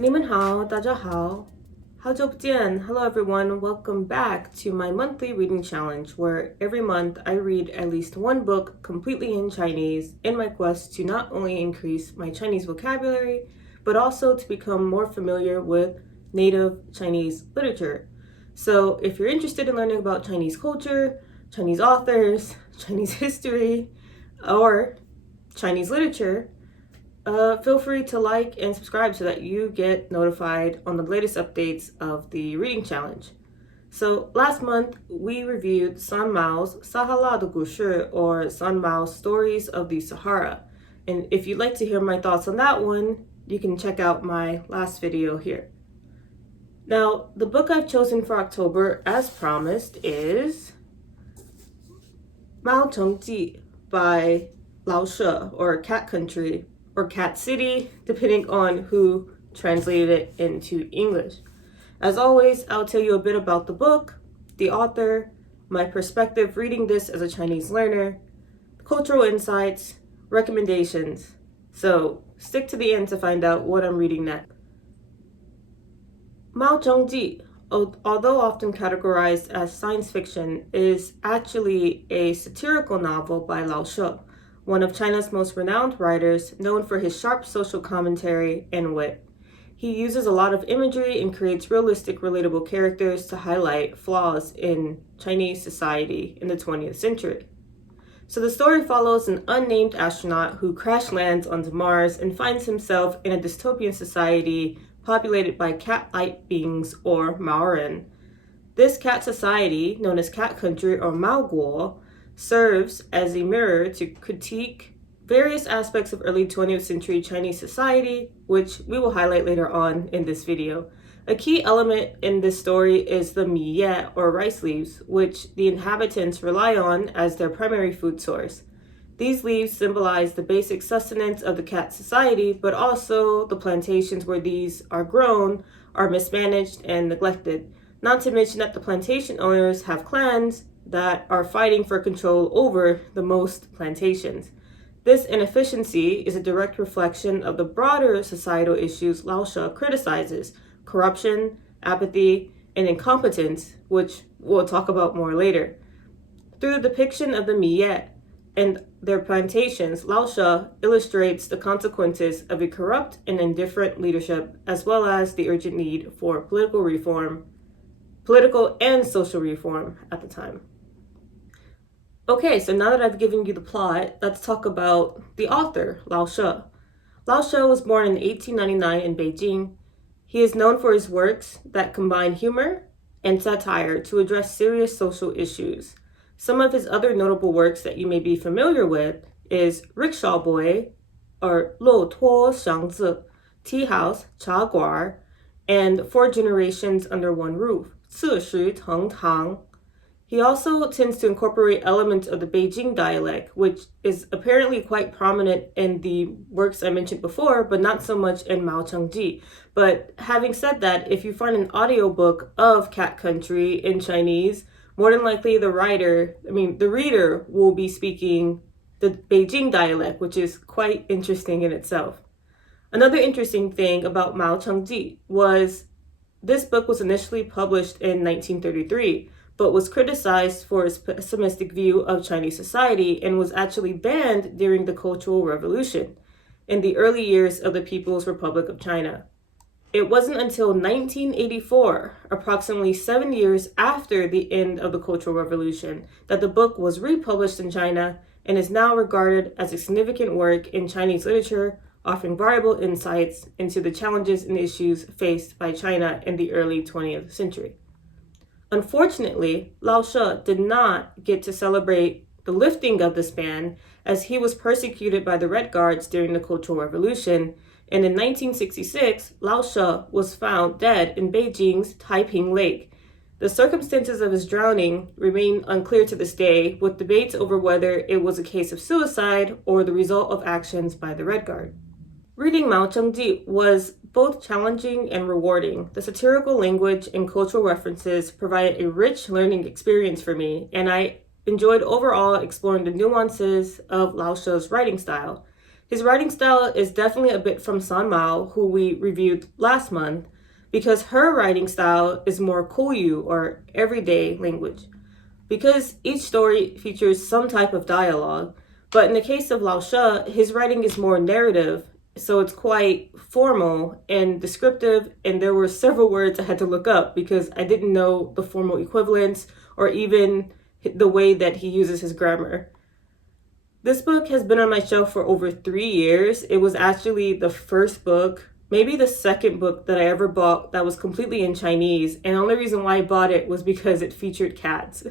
你们好，大家好，好久不见. Hello everyone, welcome back to my monthly reading challenge where every month I read at least one book completely in Chinese in my quest to not only increase my Chinese vocabulary, but also to become more familiar with native Chinese literature. So if you're interested in learning about Chinese culture, Chinese authors, Chinese history, or Chinese literature, feel free to like and subscribe so that you get notified on the latest updates of the reading challenge. So last month we reviewed Sun Mao's 撒哈拉的故事 or Sun Mao's Stories of the Sahara. And if you'd like to hear my thoughts on that one, you can check out my last video here. Now, the book I've chosen for October, as promised, is Mao Ji by Lao She, or Cat Country, or Cat City, depending on who translated it into English. As always, I'll tell you a bit about the book, the author, my perspective reading this as a Chinese learner, cultural insights, recommendations. So stick to the end to find out what I'm reading next. Mao Ji, although often categorized as science fiction, is actually a satirical novel by Lao She, one of China's most renowned writers, known for his sharp social commentary and wit. He uses a lot of imagery and creates realistic, relatable characters to highlight flaws in Chinese society in the 20th century. So the story follows an unnamed astronaut who crash lands onto Mars and finds himself in a dystopian society populated by cat-like beings, or Martian. This cat society, known as Cat Country or Mao Guo, serves as a mirror to critique various aspects of early 20th century Chinese society, which we will highlight later on in this video. A key element in this story is the miye, or rice leaves, which the inhabitants rely on as their primary food source. These leaves symbolize the basic sustenance of the cat society, but also the plantations where these are grown are mismanaged and neglected. Not to mention that the plantation owners have clans that are fighting for control over the most plantations. This inefficiency is a direct reflection of the broader societal issues Lao She criticizes: corruption, apathy, and incompetence, which we'll talk about more later. Through the depiction of the miye and their plantations, Lao She illustrates the consequences of a corrupt and indifferent leadership, as well as the urgent need for political and social reform at the time. Okay, so now that I've given you the plot, let's talk about the author, Lao She. Lao She was born in 1899 in Beijing. He is known for his works that combine humor and satire to address serious social issues. Some of his other notable works that you may be familiar with is Rickshaw Boy, or 骆驼祥子, Tea House, 茶馆, and Four Generations Under One Roof, 四十藤堂. He also tends to incorporate elements of the Beijing dialect, which is apparently quite prominent in the works I mentioned before, but not so much in Mao Ji. But having said that, if you find an audiobook of Cat Country in Chinese, more than likely the reader will be speaking the Beijing dialect, which is quite interesting in itself. Another interesting thing about Mao Ji was this book was initially published in 1933, but was criticized for its pessimistic view of Chinese society and was actually banned during the Cultural Revolution in the early years of the People's Republic of China. It wasn't until 1984, approximately 7 years after the end of the Cultural Revolution, that the book was republished in China and is now regarded as a significant work in Chinese literature, offering valuable insights into the challenges and issues faced by China in the early 20th century. Unfortunately, Lao She did not get to celebrate the lifting of this ban, as he was persecuted by the Red Guards during the Cultural Revolution, and in 1966, Lao She was found dead in Beijing's Taiping Lake. The circumstances of his drowning remain unclear to this day, with debates over whether it was a case of suicide or the result of actions by the Red Guard. Reading Mao Ji was both challenging and rewarding. The satirical language and cultural references provided a rich learning experience for me, and I enjoyed overall exploring the nuances of Lao She's writing style. His writing style is definitely a bit from San Mao, who we reviewed last month, because her writing style is more koyu, or everyday language. Because each story features some type of dialogue, but in the case of Lao She, his writing is more narrative, so it's quite formal and descriptive, and there were several words I had to look up because I didn't know the formal equivalents or even the way that he uses his grammar. This book has been on my shelf for over 3 years. It was actually the first book, maybe the second book that I ever bought that was completely in Chinese, and the only reason why I bought it was because it featured cats.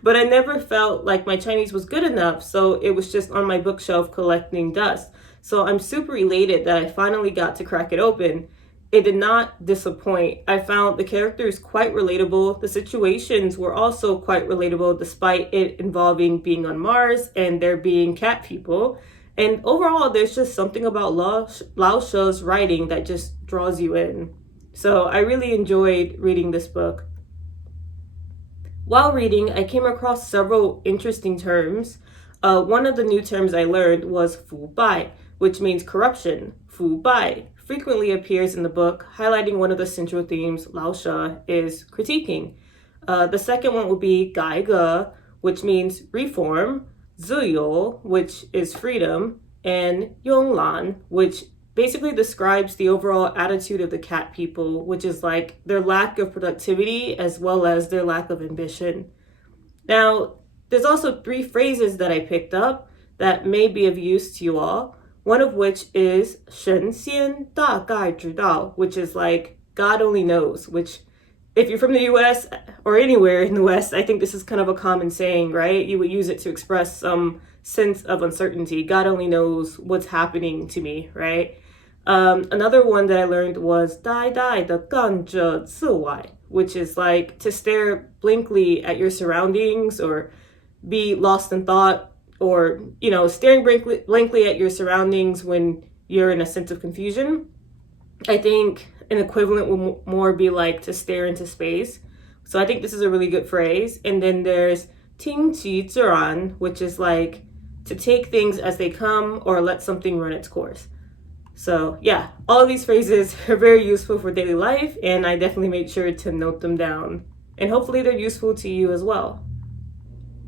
But I never felt like my Chinese was good enough, so it was just on my bookshelf collecting dust. So I'm super elated that I finally got to crack it open. It did not disappoint. I found the characters quite relatable. The situations were also quite relatable, despite it involving being on Mars and there being cat people. And overall, there's just something about Lao She's writing that just draws you in. So I really enjoyed reading this book. While reading, I came across several interesting terms. One of the new terms I learned was fu bai, which means corruption. Fu bai frequently appears in the book, highlighting one of the central themes Lao She is critiquing. The second one would be gai ge, which means reform, ziyou, which is freedom, and yonglan, which basically describes the overall attitude of the cat people, which is like their lack of productivity as well as their lack of ambition. Now, there's also 3 phrases that I picked up that may be of use to you all. One of which is 神仙大概知道, which is like God only knows, which if you're from the US or anywhere in the West, I think this is kind of a common saying, right? You would use it to express some sense of uncertainty. God only knows what's happening to me, right? Another one that I learned was 呆呆地看着自外, which is like to stare blankly at your surroundings or be lost in thought, or, staring blankly at your surroundings when you're in a sense of confusion. I think an equivalent would more be like to stare into space. So I think this is a really good phrase. And then there's 听其自然, which is like to take things as they come or let something run its course. So yeah, all of these phrases are very useful for daily life, and I definitely made sure to note them down. And hopefully they're useful to you as well.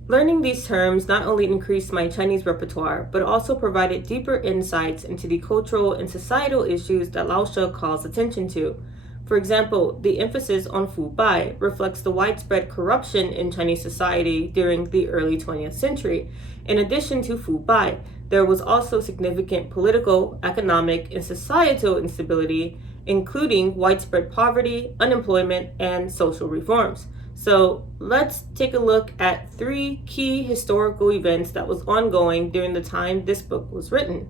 Learning these terms not only increased my Chinese repertoire, but also provided deeper insights into the cultural and societal issues that Lao She calls attention to. For example, the emphasis on fu bai reflects the widespread corruption in Chinese society during the early 20th century. In addition to fu bai, there was also significant political, economic, and societal instability, including widespread poverty, unemployment, and social reforms. So let's take a look at 3 key historical events that was ongoing during the time this book was written.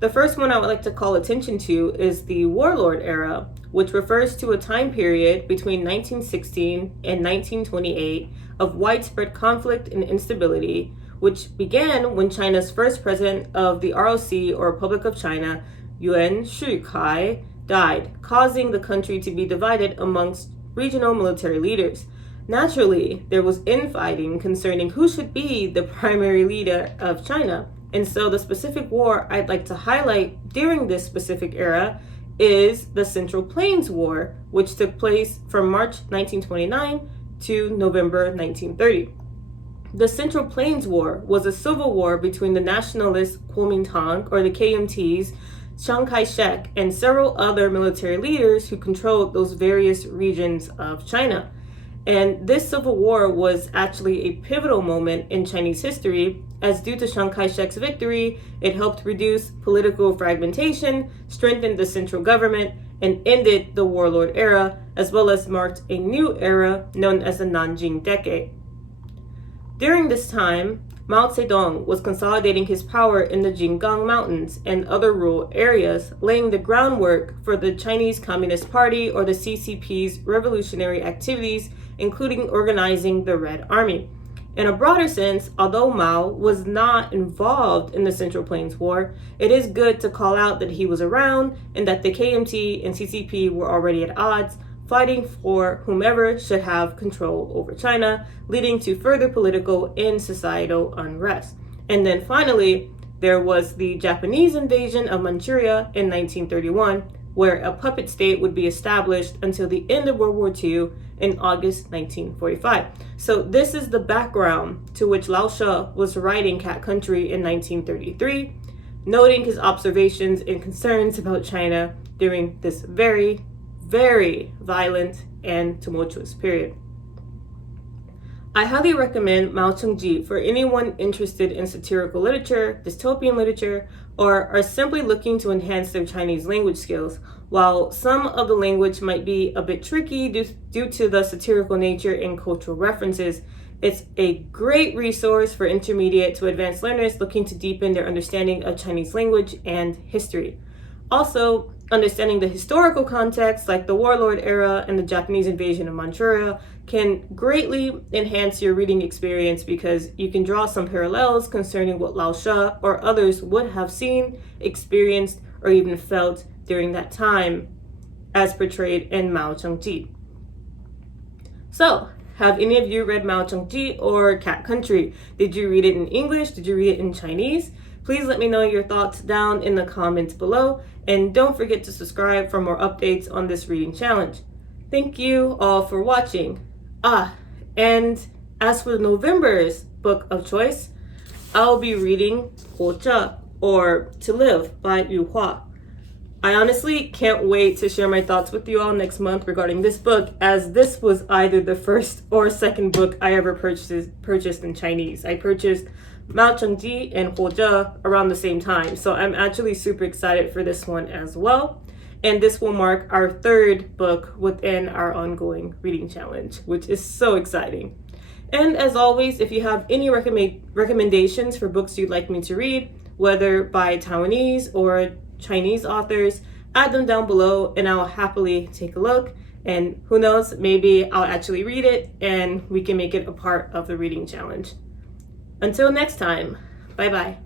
The first one I would like to call attention to is the warlord era, which refers to a time period between 1916 and 1928 of widespread conflict and instability, which began when China's first president of the ROC, or Republic of China, Yuan Shikai, died, causing the country to be divided amongst regional military leaders. Naturally, there was infighting concerning who should be the primary leader of China. And so the specific war I'd like to highlight during this specific era is the Central Plains War, which took place from March 1929 to November 1930. The Central Plains War was a civil war between the nationalist Kuomintang, or the KMTs, Chiang Kai-shek, and several other military leaders who controlled those various regions of China. And this civil war was actually a pivotal moment in Chinese history, as due to Chiang Kai-shek's victory, it helped reduce political fragmentation, strengthened the central government, and ended the warlord era, as well as marked a new era known as the Nanjing Decade. During this time, Mao Zedong was consolidating his power in the Jinggang Mountains and other rural areas, laying the groundwork for the Chinese Communist Party, or the CCP's revolutionary activities, including organizing the Red Army. In a broader sense, although Mao was not involved in the Central Plains War, it is good to call out that he was around and that the KMT and CCP were already at odds, fighting for whomever should have control over China, leading to further political and societal unrest. And then finally, There was the Japanese invasion of Manchuria in 1931, where a puppet state would be established until the end of World War II in August 1945. So this is the background to which Lao She was writing Cat Country in 1933, noting his observations and concerns about China during this very, very violent and tumultuous period. I highly recommend Mao Cheng-ji for anyone interested in satirical literature, dystopian literature, or are simply looking to enhance their Chinese language skills. While some of the language might be a bit tricky due to the satirical nature and cultural references, it's a great resource for intermediate to advanced learners looking to deepen their understanding of Chinese language and history. Also, understanding the historical context, like the warlord era and the Japanese invasion of Manchuria, can greatly enhance your reading experience because you can draw some parallels concerning what Lao She or others would have seen, experienced, or even felt during that time, as portrayed in Mao Cheng-ji. So, have any of you read Mao Cheng-ji or Cat Country? Did you read it in English? Did you read it in Chinese? Please let me know your thoughts down in the comments below, and don't forget to subscribe for more updates on this reading challenge. Thank you all for watching. And as for November's book of choice, I'll be reading 活着 or To Live by Yu Hua. I honestly can't wait to share my thoughts with you all next month regarding this book, as this was either the first or second book I ever purchased in Chinese. I purchased Mao Cheng-ji and 活着 around the same time, so I'm actually super excited for this one as well. And this will mark our third book within our ongoing reading challenge, which is so exciting. And as always, if you have any recommendations for books you'd like me to read, whether by Taiwanese or Chinese authors, add them down below and I'll happily take a look. And who knows, maybe I'll actually read it and we can make it a part of the reading challenge. Until next time, bye-bye.